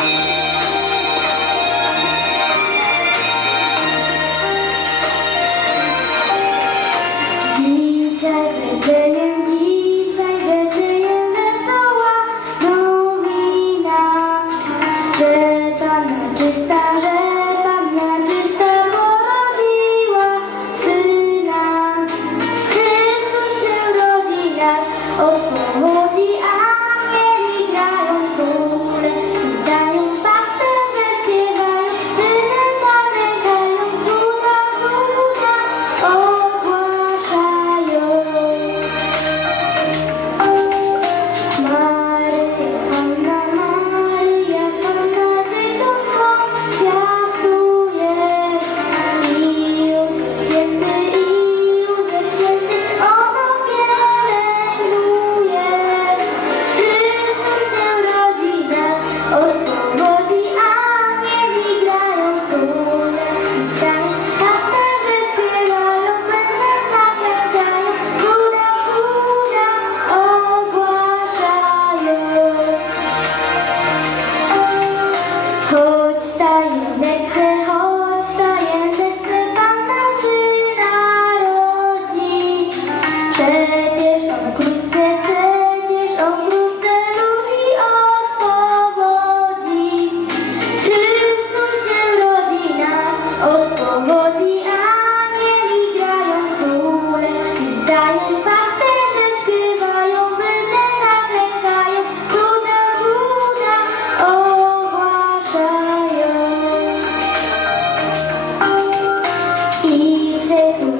Dzisiaj shake